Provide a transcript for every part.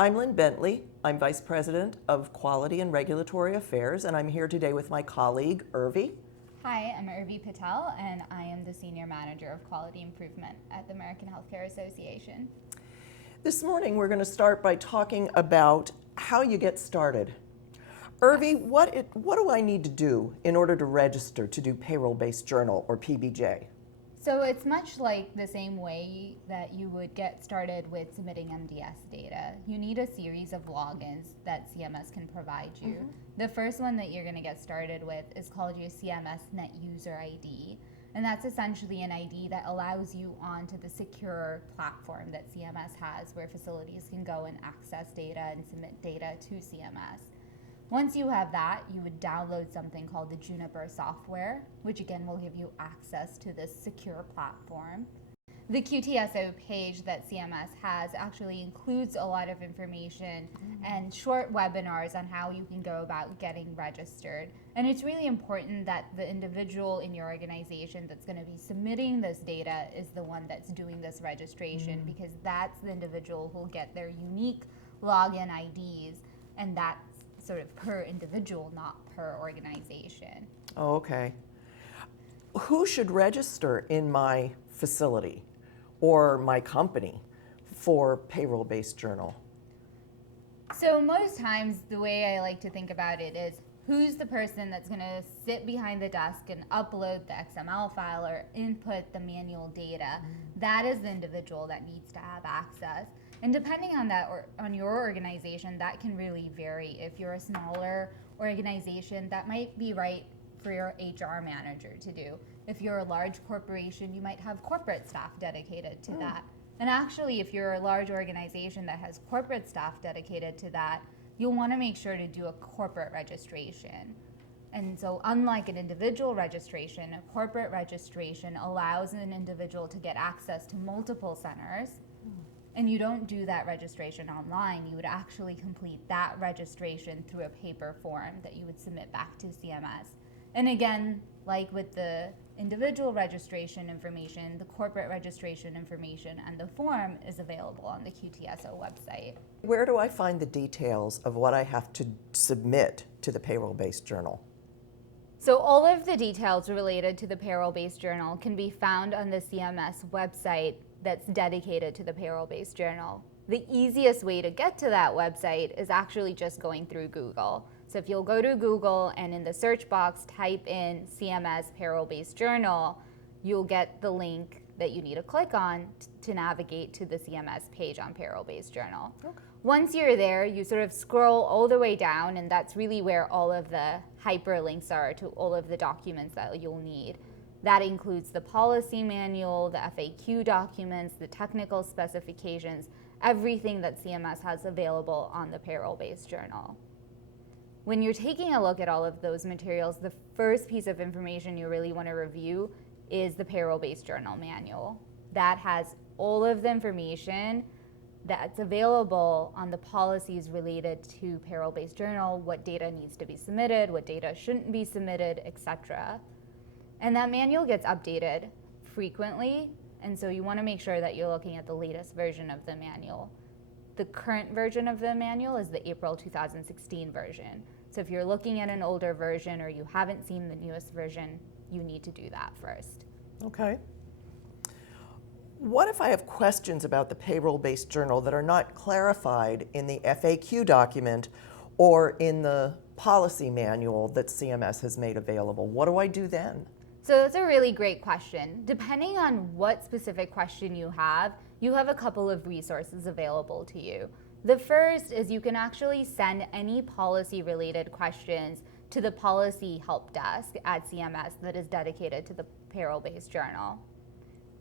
I'm Lynn Bentley. I'm Vice President of Quality and Regulatory Affairs, and I'm here today with my colleague, Urvi. Hi, I'm Urvi Patel, and I am the Senior Manager of Quality Improvement at the American Healthcare Association. This morning, we're going to start by talking about how you get started. Urvi, what do I need to do in order to register to do payroll-based journal, or PBJ? So it's much like the same way that you would get started with submitting MDS data. You need a series of logins that CMS can provide you. The first one that you're going to get started with is called your CMS Net User ID. And that's essentially an ID that allows you onto the secure platform that CMS has, where facilities can go and access data and submit data to CMS. Once you have that, you would download something called the Juniper software, which again will give you access to this secure platform. The QTSO page that CMS has actually includes a lot of information and short webinars on how you can go about getting registered. And it's really important that the individual in your organization that's going to be submitting this data is the one that's doing this registration, because that's the individual who will get their unique login IDs, and that's sort of per individual, not per organization. Oh, okay. Who should register in my facility or my company for payroll-based journal? So most times the way I like to think about it is, who's the person that's going to sit behind the desk and upload the XML file or input the manual data? That is the individual that needs to have access. And depending on that, or on your organization, that can really vary. If you're a smaller organization, that might be right for your HR manager to do. If you're a large corporation, you might have corporate staff dedicated to that. And actually, if you're a large organization that has corporate staff dedicated to that, you'll want to make sure to do a corporate registration. And so unlike an individual registration, a corporate registration allows an individual to get access to multiple centers. And you don't do that registration online. You would actually complete that registration through a paper form that you would submit back to CMS. And again, like with the individual registration information, the corporate registration information and the form is available on the QTSO website. Where do I find the details of what I have to submit to the payroll-based journal? So all of the details related to the payroll-based journal can be found on the CMS website that's dedicated to the payroll-based journal. The easiest way to get to that website is actually just going through Google. So if you'll go to Google and in the search box type in CMS payroll-based journal, you'll get the link that you need to click on to navigate to the CMS page on payroll-based journal. Okay. Once you're there, you sort of scroll all the way down, and that's really where all of the hyperlinks are to all of the documents that you'll need. That includes the policy manual, the FAQ documents, the technical specifications, everything that CMS has available on the payroll-based journal. When you're taking a look at all of those materials, the first piece of information you really want to review is the payroll-based journal manual. That has all of the information that's available on the policies related to payroll-based journal, what data needs to be submitted, what data shouldn't be submitted, etc. And that manual gets updated frequently, and so you want to make sure that you're looking at the latest version of the manual. The current version of the manual is the April 2016 version. So if you're looking at an older version or you haven't seen the newest version, you need to do that first. Okay. What if I have questions about the payroll-based journal that are not clarified in the FAQ document or in the policy manual that CMS has made available? What do I do then? So that's a really great question. Depending on what specific question you have a couple of resources available to you. The first is you can actually send any policy-related questions to the policy help desk at CMS that is dedicated to the payroll-based journal.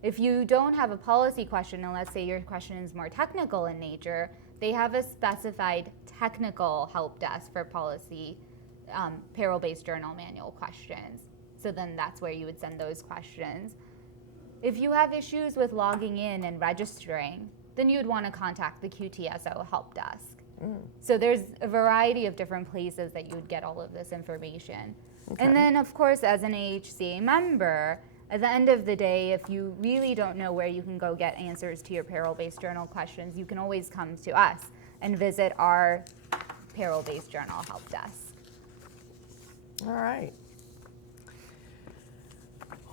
If you don't have a policy question, and let's say your question is more technical in nature, they have a specified technical help desk for policy payroll-based journal manual questions. So then that's where you would send those questions. If you have issues with logging in and registering, then you'd want to contact the QTSO help desk. So there's a variety of different places that you would get all of this information. Okay. And then, of course, as an AHCA member, at the end of the day, if you really don't know where you can go get answers to your payroll-based journal questions, you can always come to us and visit our payroll-based journal help desk. All right.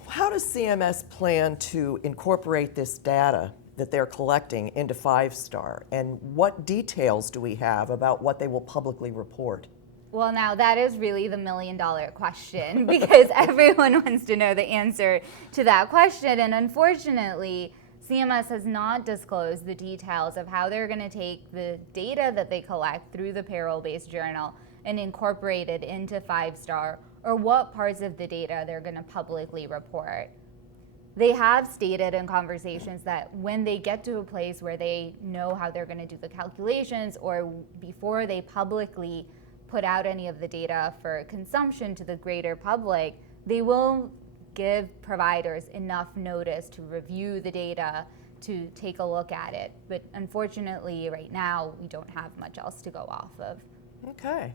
How does CMS plan to incorporate this data that they're collecting into 5-star? And what details do we have about what they will publicly report? Well, now that is really the million-dollar question because everyone wants to know the answer to that question. And unfortunately, CMS has not disclosed the details of how they're going to take the data that they collect through the payroll-based journal and incorporate it into 5-star, or what parts of the data they're going to publicly report. They have stated in conversations that when they get to a place where they know how they're going to do the calculations, or before they publicly put out any of the data for consumption to the greater public, they will give providers enough notice to review the data, to take a look at it. But unfortunately, right now, we don't have much else to go off of. Okay.